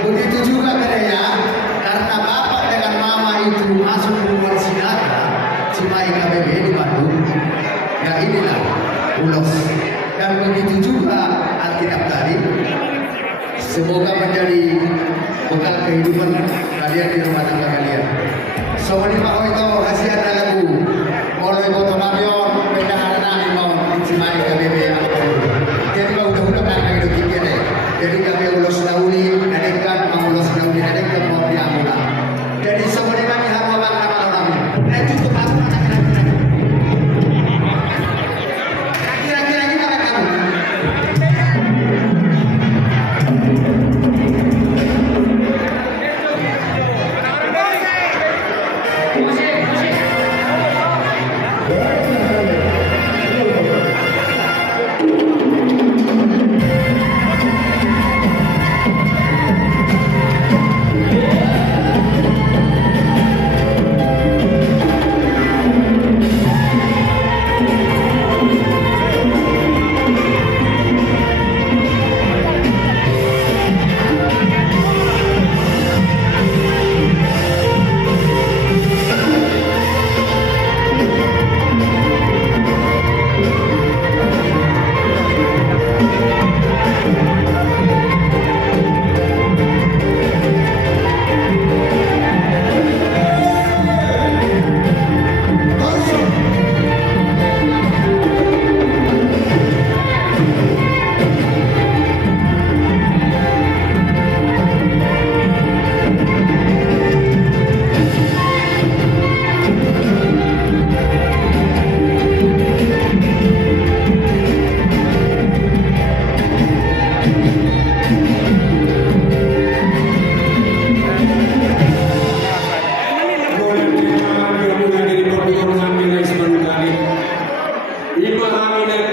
Begitu juga ya, karena bapak dengan mama itu masuk hubungan sinatra, Cimahi KBB di Bandung. Ya inilah ulos. Dan begitu juga Alkitab tadi. Semoga menjadi bekal kehidupan kalian di rumah tangga kalian. Soalnya Pak itu hasil ada lagu. Mulai foto mabion, beda ada nami mau di Cimahi KBB yang jadi mau